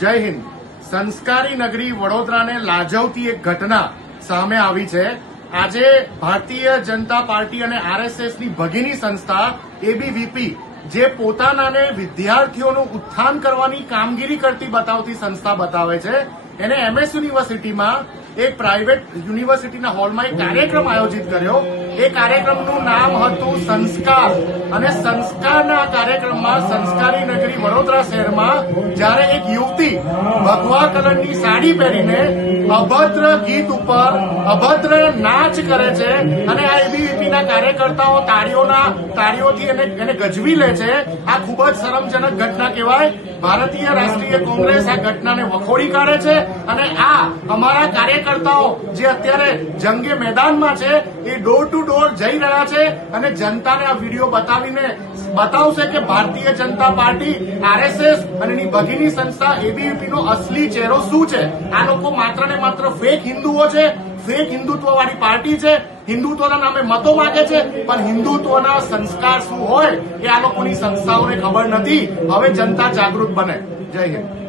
જય હિન્દ। સંસ્કારી નગરી વડોદરાને લાજવતી એક ઘટના સામે આવી છે। આજે ભારતીય જનતા પાર્ટી અને આરએસએસની ભગીની સંસ્થા એબીવીપી જે પોતાનાને વિદ્યાર્થીઓનું ઉત્થાન કરવાની કામગીરી કરતી બતાવતી સંસ્થા બતાવે છે, એને એમએસ યુનિવર્સિટીમાં એક પ્રાઇવેટ યુનિવર્સિટીના હોલમાં એક કાર્યક્રમ આયોજિત કર્યો। એ કાર્યક્રમનું નામ હતું સંસ્કાર, અને સંસ્કારના કાર્યક્રમમાં સંસ્કારી નગરી વડોદરા શહેરમાં જ્યારે એક યુવતી ભગવા કલરની સાડી પહેરીને અભદ્ર ગીત ઉપર અભદ્ર નાચ કરે છે અને આ એબીવીપીના કાર્યકર્તાઓ તાળીઓથી એને ગજવી લે છે, આ ખૂબ જ શરમજનક ઘટના કહેવાય। ભારતીય રાષ્ટ્રીય કોંગ્રેસ આ ઘટનાને વખોડી કાઢે છે અને આ અમારા કાર્યકર્તાઓ જે અત્યારે જંગે મેદાનમાં છે એ ડોર ટુ ડોર જઈ રહ્યા છે અને જનતાને આ વિડીયો બતાવીને બતાવશે કે ભારતીય જનતા પાર્ટી, આરએસએસ અને એની ભગીની સંસ્થા એબીવીપીનો અસલી ચહેરો શું છે। આ લોકો માત્ર ને માત્ર ફેક હિન્દુઓ છે, ફેક હિન્દુત્વ વાળી પાર્ટી છે, હિન્દુત્વના નામે મતો માંગે છે, પણ હિન્દુત્વના સંસ્કાર શું હોય એ આ લોકોની સંસ્થાઓને ખબર નથી। હવે જનતા જાગૃત બને। જય હિન્દ।